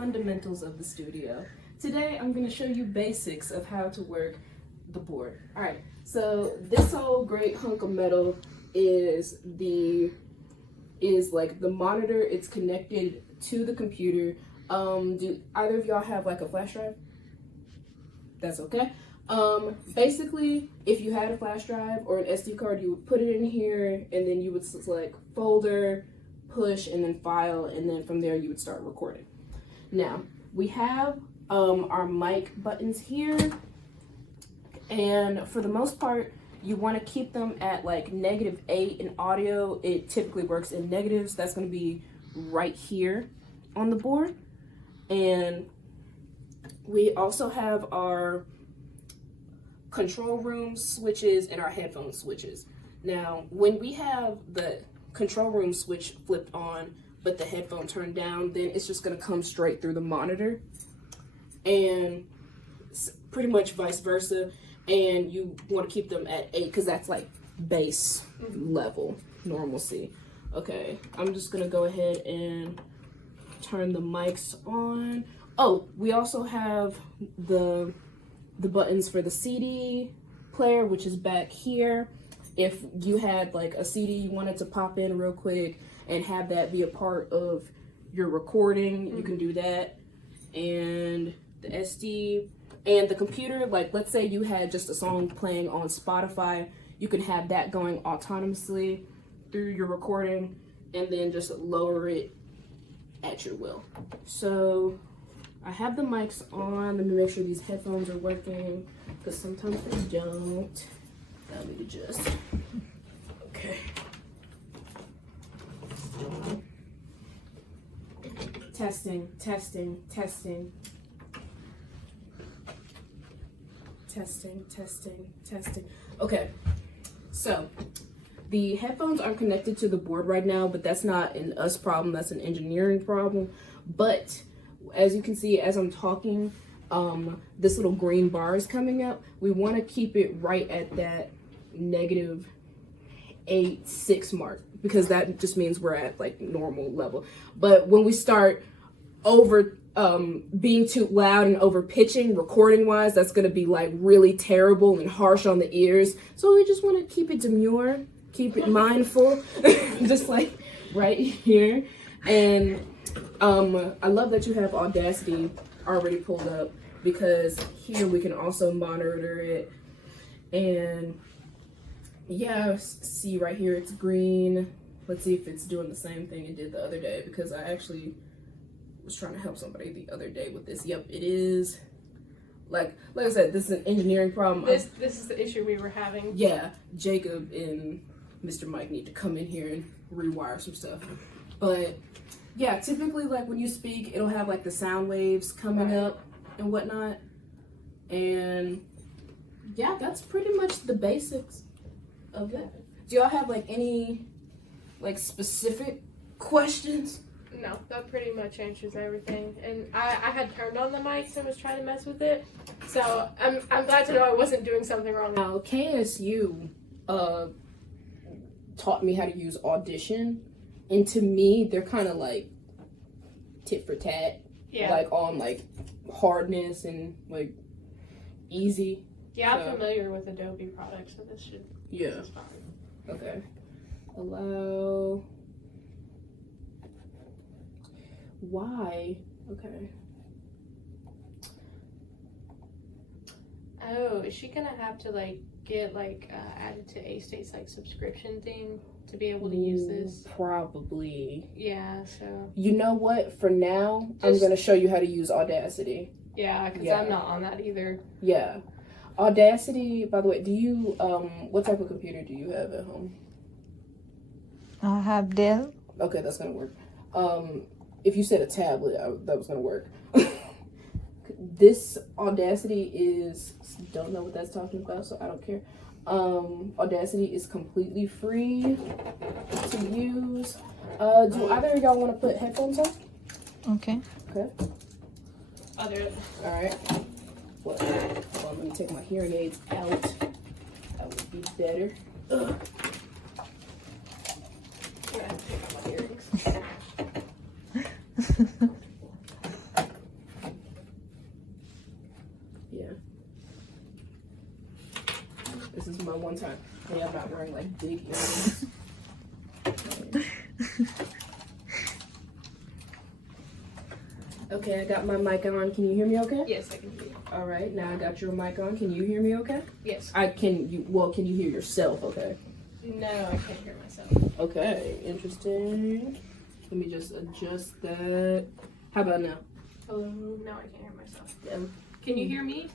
fundamentals of the studio. Today I'm going to show you basics of how to work the board. Alright, so this whole great hunk of metal is like the monitor. It's connected to the computer. Do either of y'all have like a flash drive? That's okay. Basically, if you had a flash drive or an SD card, you would put it in here, and then you would select folder, push, and then file, and then from there you would start recording. Now, we have our mic buttons here, and for the most part, you want to keep them at like -8 in audio. It typically works in negatives. That's going to be right here on the board. And we also have our control room switches and our headphone switches. Now, when we have the control room switch flipped on, but the headphone turned down, then it's just gonna come straight through the monitor. And pretty much vice versa. And you wanna keep them at 8 because that's like base level normalcy. Okay, I'm just gonna go ahead and turn the mics on. Oh, we also have the buttons for the CD player, which is back here. If you had like a CD you wanted to pop in real quick and have that be a part of your recording, you can do that. And the SD and the computer, like let's say you had just a song playing on Spotify, you can have that going autonomously through your recording and then just lower it at your will. So I have the mics on. Let me make sure these headphones are working because sometimes they don't. Let me adjust. Okay. Testing, testing, testing. Testing, testing, testing. Okay, so the headphones are connected to the board right now, but that's not an us problem, that's an engineering problem. But as you can see, as I'm talking, this little green bar is coming up. We want to keep it right at that -8.6 mark because that just means we're at like normal level. But when we start over being too loud and over pitching recording wise, that's going to be like really terrible and harsh on the ears. So we just want to keep it demure, keep it mindful, just like right here. And I love that you have Audacity already pulled up because here we can also monitor it. And yeah, see right here it's green. Let's see if it's doing the same thing it did the other day because I actually was trying to help somebody the other day with this. Yep, it is. Like I said, this is an engineering problem. This is the issue we were having. Yeah, Jacob and Mr. Mike need to come in here and rewire some stuff. But yeah, typically like when you speak, it'll have like the sound waves coming up and whatnot. And yeah, that's pretty much the basics of that. Do y'all have like any like specific questions? No, that pretty much answers everything. And I had turned on the mics and was trying to mess with it. So I'm glad to know I wasn't doing something wrong. Now KSU taught me how to use Audition. And to me, they're kind of like tit for tat, like on like hardness and like easy. Yeah, I'm familiar with Adobe products, so this is fine. Okay. Allow. Why? Okay. Oh, is she gonna have to like get like added to A-State's like subscription thing to be able to use this? Probably. Yeah, so. You know what? For now, I'm going to show you how to use Audacity. Yeah, because I'm not on that either. Yeah. Audacity, by the way, do you, what type of computer do you have at home? I have Dell. Okay, that's going to work. If you said a tablet, that was going to work. This Audacity is, don't know what that's talking about, so I don't care. Audacity is completely free to use. Do either of y'all want to put headphones on? Okay. Okay. I'll do it. Alright. Well, let me take my hearing aids out. That would be better. Ugh. I'm gonna have to take out my earrings. Yeah. This is my one time. Hey, I'm not wearing like big earrings. Okay, I got my mic on. Can you hear me okay? Yes, I can hear you. All right, now I got your mic on. Can you hear me okay? Yes. Can you hear yourself okay? No, I can't hear myself. Okay, interesting. Let me just adjust that. How about now? Hello? No, I can't hear myself. Yeah. Can you hear me?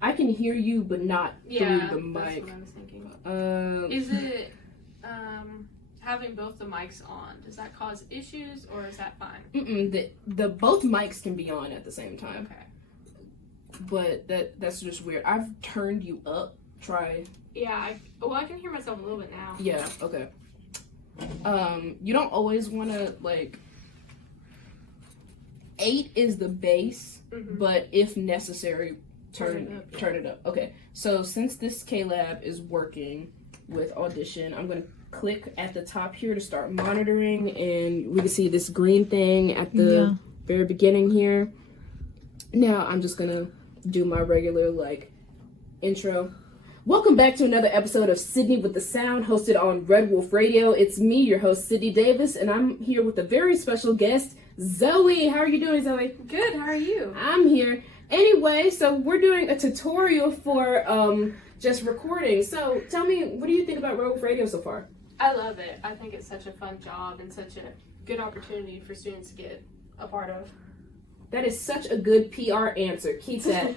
I can hear you, but not Yeah, through the that's mic. what I was thinking. Um, Is it having both the mics on? Does that cause issues, or is that fine? the both mics can be on at the same time. Okay. But that's just weird. I've turned you up. Try. Yeah, I can hear myself a little bit now. Yeah. Okay. You don't always want to like. 8 is the base, but if necessary, turn it up. Okay. So since this KLab is working with Audition, I'm gonna click at the top here to start monitoring, and we can see this green thing at the very beginning here. Now I'm just gonna do my regular like intro. Welcome back to another episode of Sydney with the Sound, hosted on Red Wolf Radio. It's me, your host, Sydney Davis, and I'm here with a very special guest, Zoe. How are you doing, Zoe? Good, how are you? I'm here. Anyway, so we're doing a tutorial for just recording. So tell me, what do you think about Red Wolf Radio so far? I love it. I think it's such a fun job and such a good opportunity for students to get a part of. That is such a good PR answer. Keep that.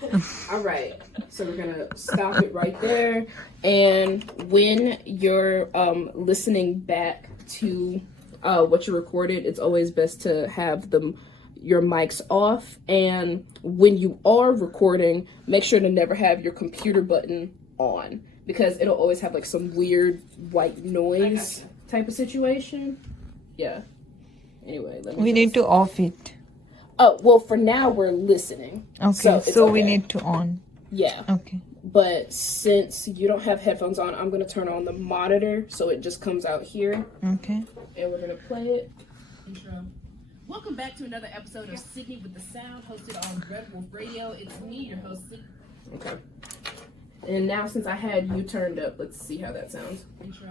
All right. So we're going to stop it right there. And when you're listening back to what you recorded, it's always best to have your mics off. And when you are recording, make sure to never have your computer button on, because it'll always have like some weird white noise type of situation. Yeah. Anyway, We need to off it. Oh, well, for now we're listening. Okay, so we need to on. Yeah. Okay. But since you don't have headphones on, I'm going to turn on the monitor so it just comes out here. Okay. And we're going to play it. Intro. Welcome back to another episode of Sydney with the Sound, hosted on Red Wolf Radio. It's me, your host, Sydney. Okay. And now since I had you turned up, let's see how that sounds. Intro.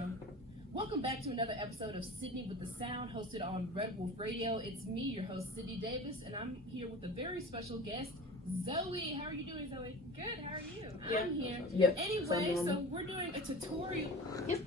Welcome back to another episode of Sydney with the Sound, hosted on Red Wolf Radio. It's me, your host, Sydney Davis, and I'm here with a very special guest, Zoe. How are you doing, Zoe? Good, how are you? I'm here. Yep. Anyway, so we're doing a tutorial. Yep.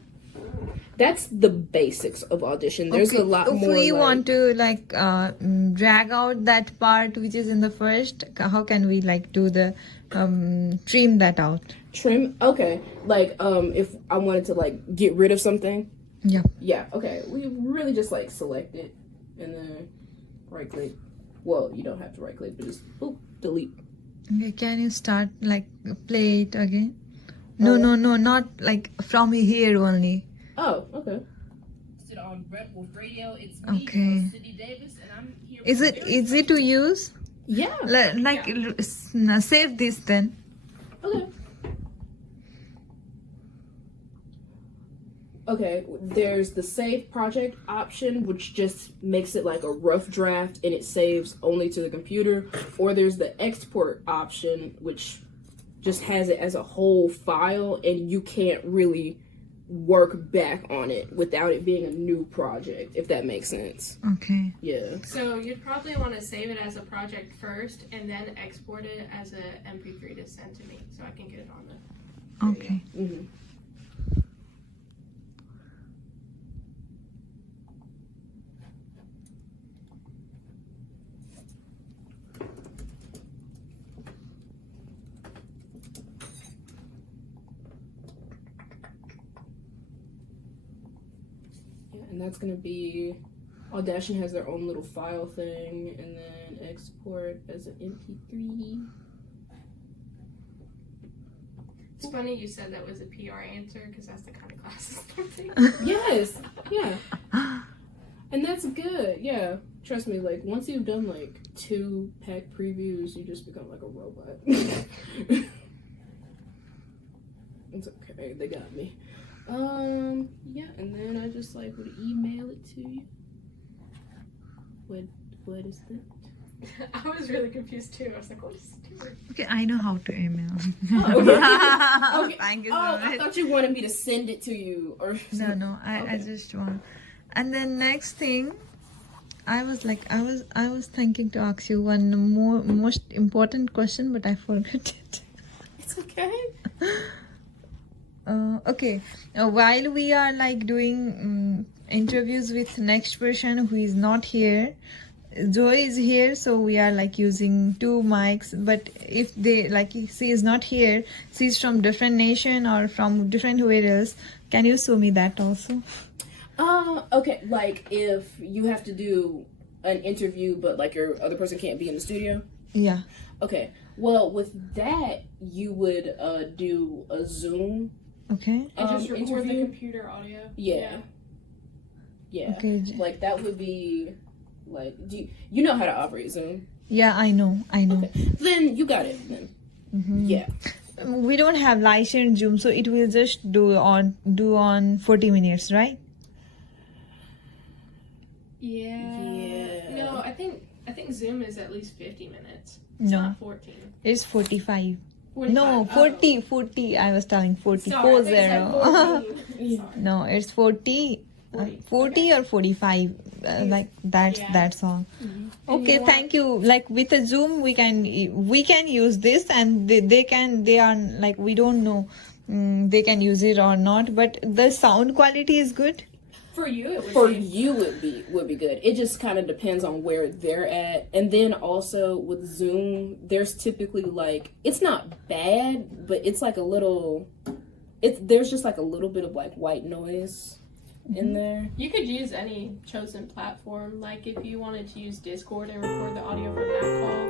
That's the basics of Audition. There's a lot more. If we want to like drag out that part which is in the first, how can we like do the trim that out? Trim? Okay. Like if I wanted to like get rid of something. Yeah. Yeah, okay. We really just like select it and then right click. Well, you don't have to right click, but just boop, delete. Okay, can you start like play it again? No, not like from here only. Oh, okay. Sit on Red Wolf Radio. It's me, Okay. Sydney Davis, and I'm here. Is it easy to use? Yeah. Save this then. Okay. Okay, there's the save project option, which just makes it like a rough draft and it saves only to the computer. Or there's the export option, which just has it as a whole file and you can't really work back on it without it being a new project, if that makes sense. Okay. Yeah. So you'd probably want to save it as a project first and then export it as a MP3 to send to me so I can get it on the Okay. Mm-hmm. And that's going to be, Audition has their own little file thing, and then export as an MP3. It's funny you said that was a PR answer because that's the kind of classes I'm taking. Yes, yeah. And that's good, yeah. Trust me, like, once you've done, like, 2 pack previews, you just become, like, a robot. It's okay, they got me. Yeah, and then I just, like, would email it to you. What is that? I was really confused too. I was like, what is this doing? Okay, I know how to email. Oh, okay. Okay. Thank you so Oh, much. I thought you wanted me to send it to you, or No, I Okay. just want. And then next thing, I was thinking to ask you one most important question, but I forgot it. It's okay. Okay, while we are like doing interviews with next person who is not here, Joy is here, so we are like using two mics. But if they like, she is not here, she's from different nation or from different where else. Can you show me that also? Okay. Like if you have to do an interview, but like your other person can't be in the studio. Yeah. Okay. Well, with that, you would do a Zoom. Okay. And just record the interview. computer audio. Yeah. Yeah. Okay. Like that would be like. Do you know how to operate Zoom? Yeah, I know. Okay. Then you got it. Then. Mm-hmm. Yeah. We don't have license Zoom, so it will just do on 40 minutes, right? Yeah. No, I think Zoom is at least 50 minutes. It's No. not 14. It's 45. 45. No, 40. I was telling 40. Sorry, I think it's like 14. Sorry. No, it's 40. 40 or 45. Like that's all. Okay, thank you. Like with a Zoom, we can use this, and they are like, we don't know they can use it or not, but the sound quality is good. For you, it would For be. you, would be good. It just kind of depends on where they're at, and then also with Zoom, there's typically like, it's not bad, but it's like a little. There's just like a little bit of like white noise in there. You could use any chosen platform. Like if you wanted to use Discord and record the audio from that call,